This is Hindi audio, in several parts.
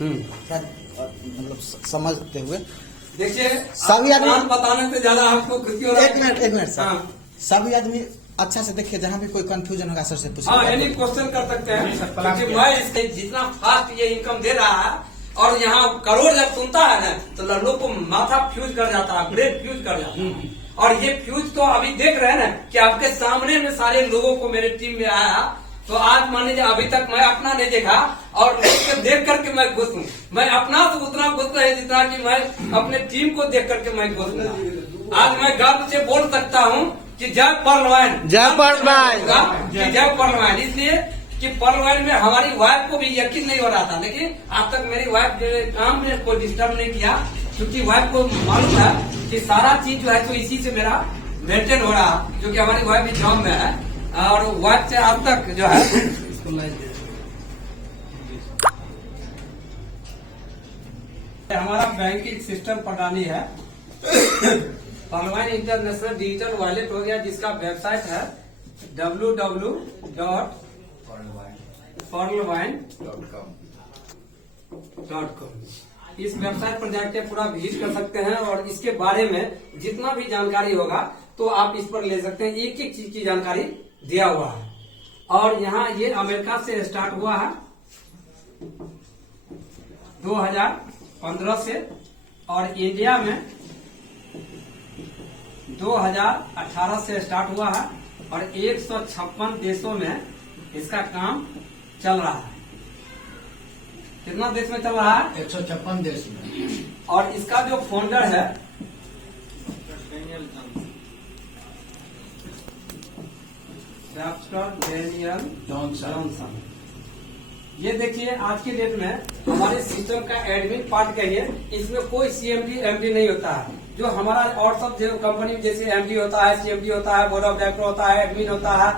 मतलब समझते हुए देखिए सभी आदमी बताने से ज्यादा आपको खुशी हो रहा है। एक मिनट सर। हाँ। सभी आदमी अच्छा से देखिए, जहाँ भी कोई कंफ्यूजन होगा सर से पूछिए। हाँ, एनी क्वेश्चन कर सकते हैं, क्योंकि मैं इसके जितना फास्ट ये इनकम दे रहा है और यहाँ करोड़ जब सुनता है ना तो लोग को माथा फ्यूज कर जाता है, ब्रेन फ्यूज कर जाता है। और ये फ्यूज तो अभी देख रहे हैं ना कि आपके सामने में सारे लोगों को मेरे टीम में आया। तो आज मान लीजिए अभी तक मैं अपना नहीं देखा और उसको देख करके मैं खुश हूँ। मैं अपना तो उतना खुश है जितना कि मैं अपने टीम को देख करके मैं खुश हूँ। आज मैं गर्व से बोल सकता हूँ कि जय पर्लवाइन, जय पर्लवाइन, जय पर्लवाइन। इसलिए कि पर्लवाइन में हमारी वाइफ को भी यकीन नहीं हो रहा था, लेकिन आज तक मेरी वाइफ मेरे काम में कोई डिस्टर्ब नहीं किया, क्योंकि वाइफ को मालूम है कि सारा चीज जो है तो इसी से मेरा मेंटेन हो रहा, क्योंकि हमारी वाइफ भी जॉब में है और वाइफ से आज तक जो है हमारा बैंकिंग सिस्टम प्रणाली है पर्लवाइन इंटरनेशनल डिजिटल वॉलेट हो गया, जिसका वेबसाइट है www.perlwine.com। इस वेबसाइट पर जाके पूरा विजिट कर सकते हैं और इसके बारे में जितना भी जानकारी होगा तो आप इस पर ले सकते हैं। एक एक चीज की जानकारी दिया हुआ है। और यहाँ ये अमेरिका से स्टार्ट हुआ है 2015 से और इंडिया में 2018 से स्टार्ट हुआ है और 156 देशों में इसका काम चल रहा है। कितना देश में चल रहा है? 156 देश में। और इसका जो फाउंडर है डॉक्टर डेनियल जॉनसन। ये देखिए आज की डेट में हमारे सिस्टम का एडमिन पार्ट कहिए, इसमें कोई सीएमडी एमडी नहीं होता है। जो हमारा और सब जो कंपनी में जैसे एमडी होता है, सीएमडी होता है, बोर्ड ऑफ डायरेक्टर होता है, एडमिन होता है,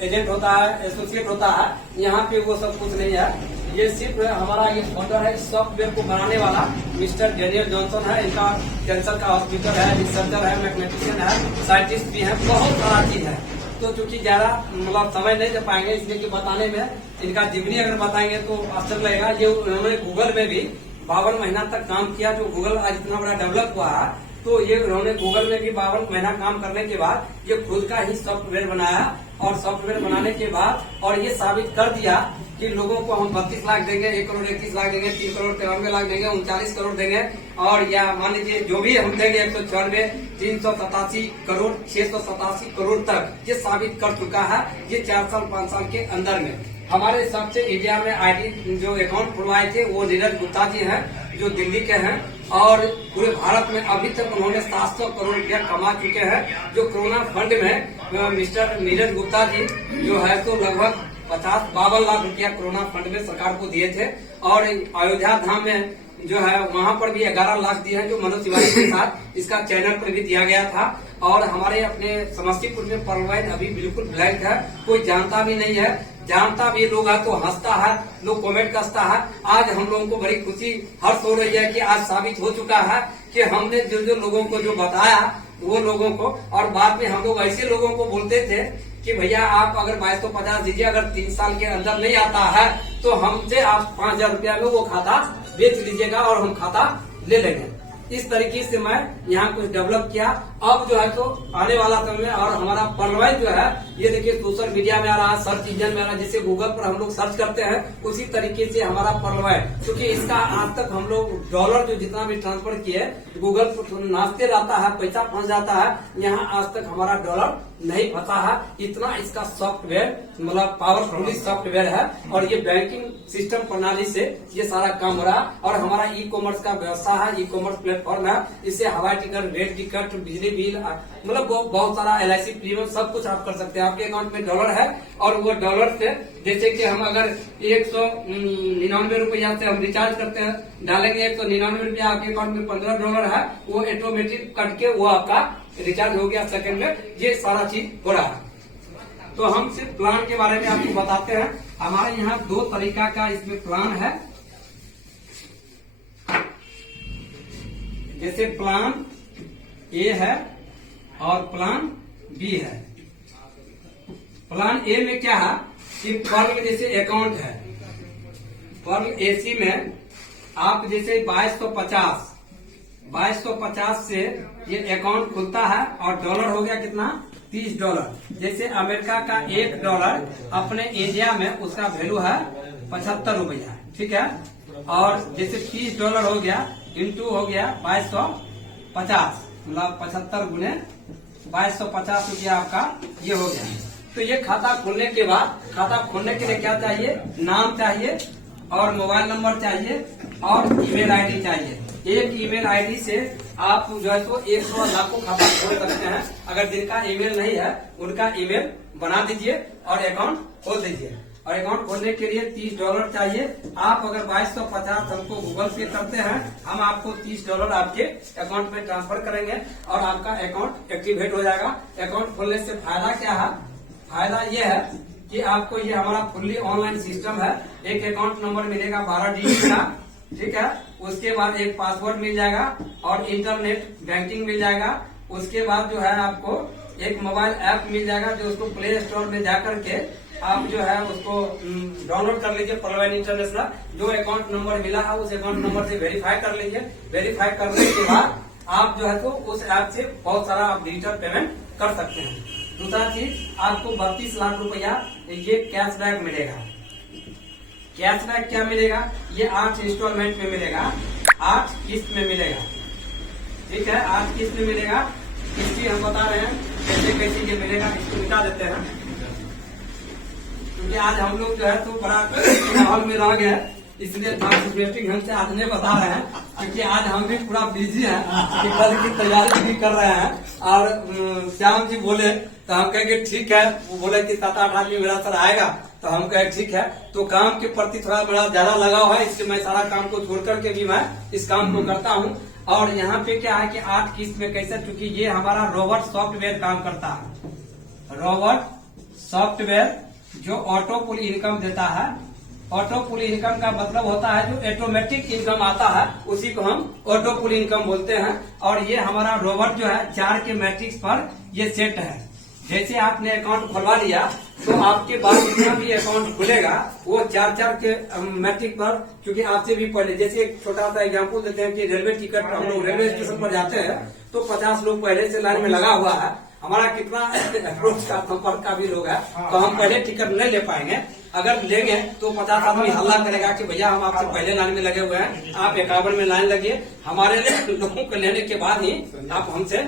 एजेंट होता है, एसोसिएट होता है, यहाँ पे वो सब कुछ नहीं है। ये सिर्फ हमारा ये फाउंडर है, सॉफ्टवेयर को बनाने वाला मिस्टर डेनियल जॉनसन है। इनका कैंसर का हॉस्पिटल है, रिसर्चर है, मैथमेटिशियन है, साइंटिस्ट भी है, बहुत सारा चीज है। तो चूंकि ज्यादा मतलब समय नहीं दे पाएंगे, इसलिए कि बताने में इनका जीवनी अगर बताएंगे तो आश्चर्य लगेगा। ये उन्होंने गूगल में भी 52 महीना तक काम किया। जो गूगल आज इतना बड़ा डेवलप हुआ है, तो ये उन्होंने गूगल में भी 52 महीना काम करने के बाद ये खुद का ही सॉफ्टवेयर बनाया और सॉफ्टवेयर बनाने के बाद और ये साबित कर दिया कि लोगों को हम 32 लाख देंगे, 1 करोड़ 31 लाख देंगे, 3 करोड़ 93 लाख देंगे, 39 करोड़ देंगे और या मान लीजिए जो भी हम देंगे 194, 387 करोड़, 687 करोड़ तक ये साबित कर चुका है। ये 4 साल 5 साल के अंदर में हमारे हिसाब से इंडिया में आईडी जो अकाउंट खुलवाए थे वो नीरज गुप्ता जी हैं, जो दिल्ली के हैं और पूरे भारत में अभी तक उन्होंने 700 करोड़ रुपया कमा चुके हैं। जो कोरोना फंड में मिस्टर नीरज गुप्ता जी जो है तो लगभग 52 लाख रुपया कोरोना फंड में सरकार को दिए थे। और अयोध्या धाम में जो है वहाँ पर भी 11 लाख दिए हैं, जो मनोज तिवारी के साथ इसका चैनल पर भी दिया गया था। और हमारे अपने समस्तीपुर में पर्लवाइन अभी बिल्कुल ब्लैंक है, कोई जानता भी नहीं है। जानता भी लोग है तो हंसता है, लोग कमेंट करता है। आज हम लोगों को बड़ी खुशी हर्ष हो रही है कि आज साबित हो चुका है कि हमने जो जो लोगों को जो बताया वो लोगों को, और बाद में हम लोग ऐसे लोगों को बोलते थे कि भैया आप अगर 2250 दीजिए, अगर 3 साल के अंदर नहीं आता है तो हमसे आप 5000 रुपया में वो खाता बेच लीजिएगा और हम खाता ले लेंगे। इस तरीके से मैं यहाँ कुछ डेवलप किया। अब जो है तो आने वाला समय में और हमारा पर्लवाइन जो है ये देखिए सोशल मीडिया में आ रहा है, सर्च इंजन में आ रहा है, जैसे गूगल पर हम लोग सर्च करते हैं उसी तरीके से हमारा पर्लवाइन, क्योंकि इसका आज तक हम लोग डॉलर जो जितना भी ट्रांसफर किए गूगल पर नाचते रहता है, पैसा फंस जाता है। यहाँ आज तक हमारा डॉलर नहीं फंसा है। इतना इसका सॉफ्टवेयर मतलब पावरफुल सॉफ्टवेयर है और ये बैंकिंग सिस्टम प्रणाली से ये सारा काम हो रहा है। और हमारा ई कॉमर्स का व्यवसाय है, ई कॉमर्स प्लेटफॉर्म है। इससे हवाई टिकट, रेल टिकट, बिजली बिल, मतलब बहुत सारा LIC प्रीमियम सब कुछ आप कर सकते हैं। आपके अकाउंट में डॉलर है और वो डॉलर से जैसे कि हम अगर 199 रुपया से हम रिचार्ज करते हैं, डालेंगे 199 रुपया, आपके अकाउंट में $15 है, वो ऑटोमेटिक कट के वो आपका रिचार्ज हो गया सेकंड में। ये सारा चीज हो रहा है। तो हम सिर्फ प्लान के बारे में आपको बताते हैं। हमारे यहाँ 2 तरीका का इसमें प्लान है। जैसे प्लान ए है और प्लान बी है। प्लान ए में क्या है कि पर्ल जैसे अकाउंट है, पर्ल AC में आप जैसे 2250 से ये अकाउंट खुलता है और डॉलर हो गया कितना $30। जैसे अमेरिका का $1 अपने इंडिया में उसका वैल्यू है 75 रुपया, ठीक है। और जैसे $30 हो गया इंटू हो गया 2250, मतलब 75 गुने 2250 रुपया आपका ये हो गया। तो ये खाता खोलने के बाद, खाता खोलने के लिए क्या चाहिए, नाम चाहिए और मोबाइल नंबर चाहिए और ईमेल आईडी चाहिए। एक ईमेल आईडी से आप जो है तो 100 लाखों खाता खोल सकते हैं। अगर जिनका ईमेल नहीं है उनका ईमेल बना दीजिए और अकाउंट खोल दीजिए। और अकाउंट खोलने के लिए $30 चाहिए। आप अगर 2250 हमको गूगल पे करते हैं, हम आपको $30 आपके अकाउंट में ट्रांसफर करेंगे और आपका अकाउंट एक्टिवेट हो जाएगा। अकाउंट खोलने से फायदा क्या है, फायदा ये है कि आपको ये हमारा फुल्ली ऑनलाइन सिस्टम है। एक अकाउंट नंबर मिलेगा 12 डिजिट का, ठीक है। उसके बाद एक पासवर्ड मिल जाएगा और इंटरनेट बैंकिंग मिल जाएगा। उसके बाद जो है आपको एक मोबाइल ऐप मिल जाएगा जो उसको प्ले स्टोर में जाकर के आप जो है उसको डाउनलोड कर लीजिए, प्रलवाइन इंटरनेशनल। जो अकाउंट नंबर मिला है उस अकाउंट नंबर से वेरीफाई कर लीजिए। वेरीफाई करने के बाद आप जो है तो उस ऐप से बहुत सारा आप डिजिटल पेमेंट कर सकते हैं। दूसरा चीज, आपको 32 लाख रुपया ये कैशबैक मिलेगा। कैशबैक क्या मिलेगा, ये 8 इंस्टॉलमेंट में मिलेगा, 8 किस्त में मिलेगा, ठीक है। 8 किस्त में मिलेगा। किस्ती हम बता रहे हैं कैसे कैसे ये मिलेगा, इसको मिटा देते हैं क्योंकि आज हम लोग जो है तो बड़ा माहौल में रह गए, इसलिए ट्रांसलेटिंग हमसे आज नहीं बता रहे हैं क्योंकि आज हम भी पूरा बिजी हैं कि कल की तैयारी भी कर रहे हैं। और श्याम जी बोले तो हम कहेंगे ठीक है, वो बोले कि 7-8 आदमी मेरा सर आएगा, तो हम कहे ठीक है। तो काम के प्रति थोड़ा बड़ा ज्यादा लगाव है, इसलिए मैं सारा काम को छोड़ करके भी मैं इस काम को करता हूँ। और यहाँ पे क्या है कि 8 किस्त में कैसे, क्योंकि ये हमारा रोबोट सॉफ्टवेयर काम करता है। रोबोट सॉफ्टवेयर जो ऑटो पुल इनकम देता है। ऑटो पुल इनकम का मतलब होता है जो ऑटोमेटिक इनकम आता है, उसी को हम ऑटो पुल इनकम बोलते हैं। और ये हमारा रोबोट जो है 4 के मैट्रिक्स पर ये सेट है। जैसे आपने अकाउंट खुलवा लिया तो आपके बाद जितना भी अकाउंट खुलेगा वो 4 के मैट्रिक पर, क्योंकि आपसे भी पहले, जैसे एक छोटा सा एग्जांपल देते हैं कि रेलवे टिकट हम लोग रेलवे स्टेशन पर जाते हैं तो 50 लोग पहले से लाइन में लगा हुआ है। हमारा कितना अप्रोच का संपर्क का भी लोग है, तो हम पहले टिकट नहीं ले पाएंगे। अगर लेंगे तो 50 आदमी हल्ला करेगा कि भैया हम आपसे पहले लाइन में लगे हुए हैं, आप 51 में लाइन लगिए। हमारे लोगों को लेने के बाद ही आप हमसे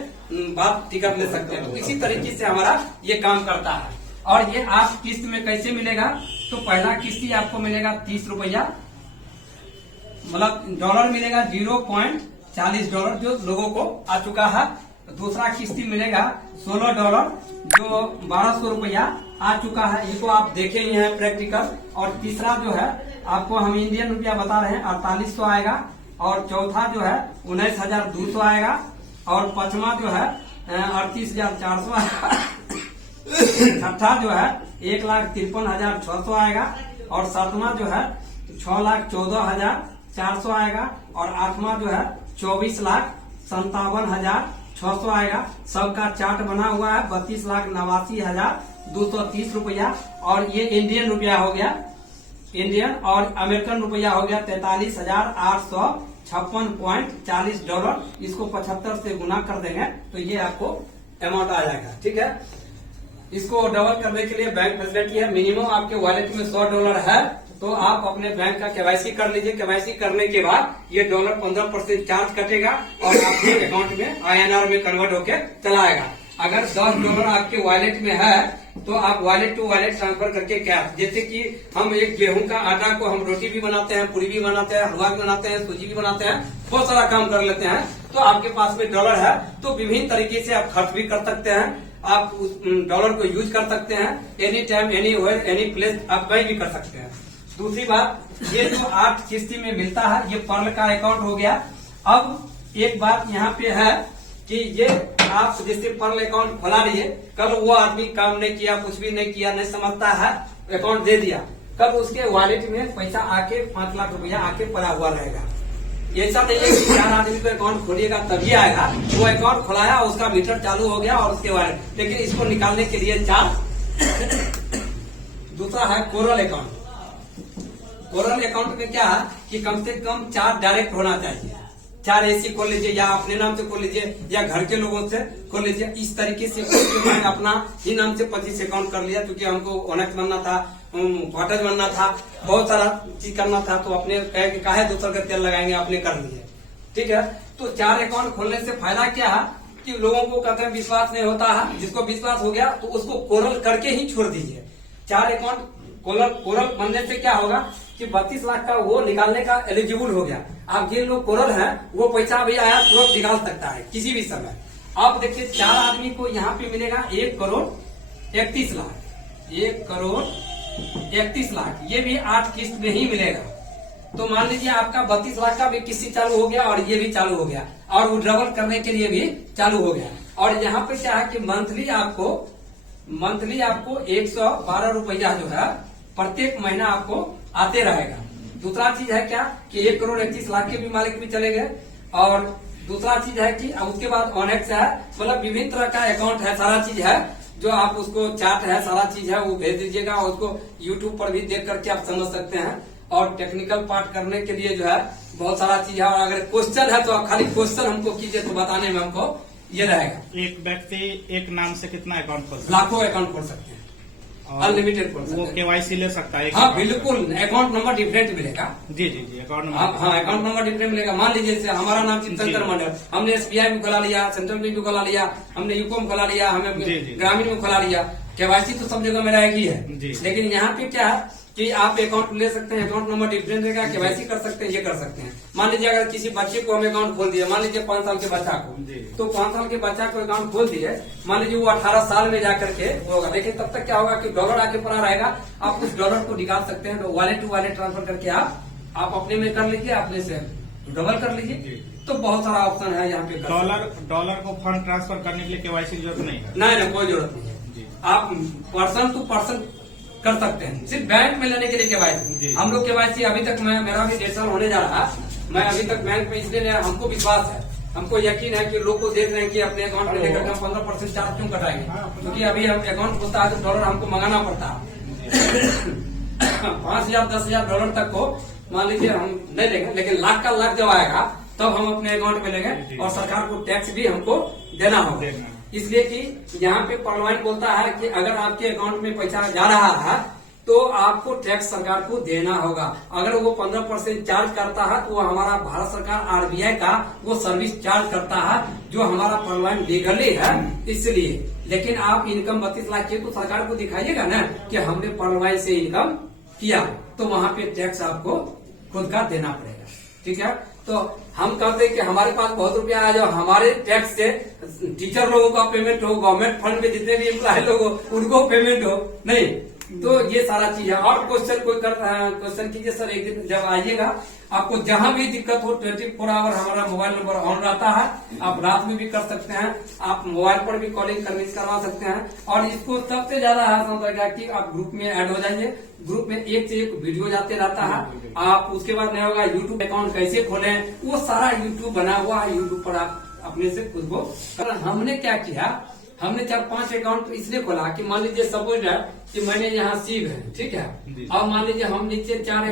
बात टिकट ले सकते हैं। तो इसी तरीके से हमारा ये काम करता है। और ये आप किस्त में कैसे मिलेगा, तो पहला किस्ती आपको मिलेगा $30, मतलब डॉलर मिलेगा $0.40 जो लोगों को आ चुका है। दूसरा किस्ती मिलेगा $16 जो 1200 रुपया आ चुका है, इसको आप देखे ही हैं प्रैक्टिकल। और तीसरा जो है आपको हम इंडियन रुपया बता रहे हैं 4800 आएगा। और चौथा जो है 19,200 आएगा। और पांचवा जो है 38,400 आएगा। छठा जो है 1,53,600 आएगा। और सातवां जो है 6,14,400 आएगा। और आठवां जो है 24,57,600 आएगा। सबका चार्ट बना हुआ है 32,89,230 रुपया। और ये इंडियन रुपया हो गया, इंडियन। और अमेरिकन रुपया हो गया 43,856.40 डॉलर। इसको 75 से गुना कर देंगे तो ये आपको अमाउंट आ जाएगा, ठीक है। इसको डबल करने के लिए बैंक फैसिलिटी है। मिनिमम आपके वॉलेट में $100 है तो आप अपने बैंक का केवाईसी कर लीजिए। केवाईसी करने के बाद ये डॉलर 15% चार्ज कटेगा और आपके अकाउंट में INR में कन्वर्ट होके चला आएगा। अगर $10 आपके वॉलेट में है तो आप वॉलेट टू वॉलेट ट्रांसफर करके कैश, जैसे कि हम एक गेहूं का आटा को हम रोटी भी बनाते हैं, पूरी भी बनाते हैं, हलवा भी बनाते हैं, सूजी भी बनाते हैं, बहुत सारा काम कर लेते हैं। तो आपके पास में डॉलर है तो विभिन्न तरीके से आप खर्च भी कर सकते हैं। आप उस डॉलर को यूज कर सकते हैं any time, anywhere, any place, आप कहीं भी कर सकते हैं। दूसरी बात, ये जो 8 किस्ती में मिलता है ये पर्ल का अकाउंट हो गया। अब एक बात यहाँ पे है कि ये आप जैसे पर्ल अकाउंट खुला रही है, कल वो आदमी काम नहीं किया, कुछ भी नहीं किया, नहीं समझता है, अकाउंट दे दिया, कब उसके वॉलेट में पैसा आके 5 लाख रुपया आके पड़ा हुआ रहेगा। ऐसा नहीं है कि 4 आदमी को अकाउंट खोलिएगा तभी आएगा। वो अकाउंट खुलाया, उसका मीटर चालू हो गया और उसके वॉलेट, लेकिन इसको निकालने के लिए चार्ज। दूसरा है कोरल अकाउंट। कोरल अकाउंट में क्या है कि कम से कम 4 डायरेक्ट होना चाहिए। 4 ऐसी खोल लीजिए, या अपने नाम से खोल लीजिए या घर के लोगों से खोल लीजिए। इस तरीके से मैंने अपना ही नाम से 25 अकाउंट कर लिया, क्योंकि हमको ओनेक्स बनना था, कॉटेज बनना था, बहुत सारा चीज करना था। तो अपने कहे कि काहे दूसर का तेल लगाएंगे, अपने कर लिए। ठीक है, तो 4 अकाउंट खोलने से फायदा क्या है कि लोगों को कहते हैं विश्वास नहीं होता है। जिसको विश्वास हो गया तो उसको कोरल करके ही छोड़ दीजिए। 4 अकाउंट कोरल बनने से क्या होगा कि 32 लाख का वो निकालने का एलिजिबल हो गया। अब जिन लोग कोरल हैं वो पैसा भी आया तुरंत निकाल सकता है किसी भी समय। अब देखिए 4 आदमी को यहाँ पे मिलेगा 1 करोड़ 31 लाख। 1 करोड़ 31 लाख, ये भी 8 किस्त में ही मिलेगा। तो मान लीजिए आपका 32 लाख का भी किस्त चालू हो गया और ये भी चालू हो गया, और वो डबल करने के लिए भी चालू हो गया। और यहाँ पे क्या है कि मंथली आपको 112 रुपया जो है प्रत्येक महीना आपको आते रहेगा। दूसरा चीज है क्या कि 1 करोड़ 31 लाख के भी मालिक भी चले गए। और दूसरा चीज है कि उसके बाद ओनेक्स है, मतलब विभिन्न तरह का अकाउंट है, सारा चीज है जो आप उसको चार्ट है, सारा चीज है वो भेज दीजिएगा। और उसको यूट्यूब पर भी देख करके आप समझ सकते हैं। और टेक्निकल पार्ट करने के लिए जो है बहुत सारा चीज है। और अगर क्वेश्चन है तो आप खाली क्वेश्चन हमको कीजिए तो बताने में हमको ये रहेगा। एक व्यक्ति एक नाम से कितना अकाउंट खोल सकता लाखों अकाउंट खोल सकते हैं, अनलिमिटेड खोल सकते वो हैं। केवाईसी ले सकता है? हाँ बिल्कुल, अकाउंट नंबर डिफरेंट मिलेगा। जी जी जी, अकाउंट नंबर। हाँ, अकाउंट नंबर डिफरेंट मिलेगा। मान लीजिए जैसे हमारा नाम चिंतन मंडल, हमने SBI में खोला लिया, सेंट्रल बैंक में खोला लिया, हमने यूको में खोला लिया, हमें जी, जी। ग्रामीण में खोला लिया। केवाईसी तो सब जगह मेरा एक ही है, जी। लेकिन यहाँ पे क्या है कि आप अकाउंट ले सकते हैं, अकाउंट नंबर डिफरेंट रहेगा, केवाईसी कर सकते हैं, ये कर सकते हैं। मान लीजिए अगर किसी बच्चे को हम अकाउंट खोल दिए, मान लीजिए 5 साल के बच्चा को, जी। तो 5 साल के बच्चा को अकाउंट खोल दिए, मान लीजिए वो 18 साल में जाकर के होगा। देखिए तब तक क्या होगा कि डॉलर आगे पड़ा रहेगा, आप उस डॉलर को निकाल सकते हैं। तो वॉलेट टू वॉलेट ट्रांसफर करके आप अपने में कर लीजिए, अपने से डबल कर लीजिए। तो बहुत सारा ऑप्शन है यहाँ पे। डॉलर को फंड ट्रांसफर करने के लिए केवाईसी की जरूरत नहीं है? नहीं, कोई जरूरत नहीं है। आप पर्सन टू पर्सन कर सकते हैं, सिर्फ बैंक में लेने के लिए केवाईसी। हम लोग केवाईसी अभी तक मेरा भी 1.5 साल होने जा रहा है, मैं अभी तक बैंक में इसलिए नहीं, हमको विश्वास है, हमको यकीन है कि लोग को देख रहे हैं कि अपने अकाउंट में लेकर हम 15% चार्ज क्यों कटाएंगे, क्योंकि अभी हम अकाउंट खुलता है तो डॉलर हमको मंगाना पड़ता है। 5,000 10,000 डॉलर तक को मान लीजिए हम नहीं लेंगे, लेकिन लाख का लाख जब आएगा तब हम अपने अकाउंट में लेंगे। और सरकार को टैक्स भी हमको देना होगा, इसलिए कि यहाँ पे पार्लियामेंट बोलता है कि अगर आपके अकाउंट में पैसा जा रहा है तो आपको टैक्स सरकार को देना होगा। अगर वो 15% चार्ज करता है तो वो हमारा भारत सरकार RBI का वो सर्विस चार्ज करता है, जो हमारा पार्लियामेंट लीगली है इसलिए। लेकिन आप इनकम 32 लाख की तो सरकार को दिखाइएगा ना कि हमने पार्लियामेंट से इनकम किया, तो वहाँ पे टैक्स आपको खुद का देना पड़ेगा। ठीक है, तो हम कहते हैं कि हमारे पास बहुत रुपया आ जाओ, हमारे टैक्स से टीचर लोगों का पेमेंट हो, गवर्नमेंट फंड में जितने भी एम्प्लॉय लोग हो उनको पेमेंट हो, नहीं तो ये सारा चीज है। और क्वेश्चन कोई क्वेश्चन कीजिए सर, एक दिन जब आइएगा आपको जहां भी दिक्कत हो 24 आवर हमारा मोबाइल नंबर ऑन रहता है। आप रात में भी कर सकते हैं, आप मोबाइल पर भी कॉलिंग कन्विंस करवा सकते हैं। और इसको सबसे ज्यादा आसान रहेगा कि आप ग्रुप में ऐड हो जाइए। ग्रुप में एक से एक वीडियो जाते रहता है। आप उसके बाद नहीं होगा यूट्यूब अकाउंट कैसे खोलें, वो सारा यूट्यूब बना हुआ है, यूट्यूब पर आप अपने से खुद को। हमने क्या किया, हमने 4-5 अकाउंट इसलिए खोला कि मान लीजिए सपोज है कि मैंने यहाँ सीव है, ठीक है, अब मान लीजिए हम नीचे 4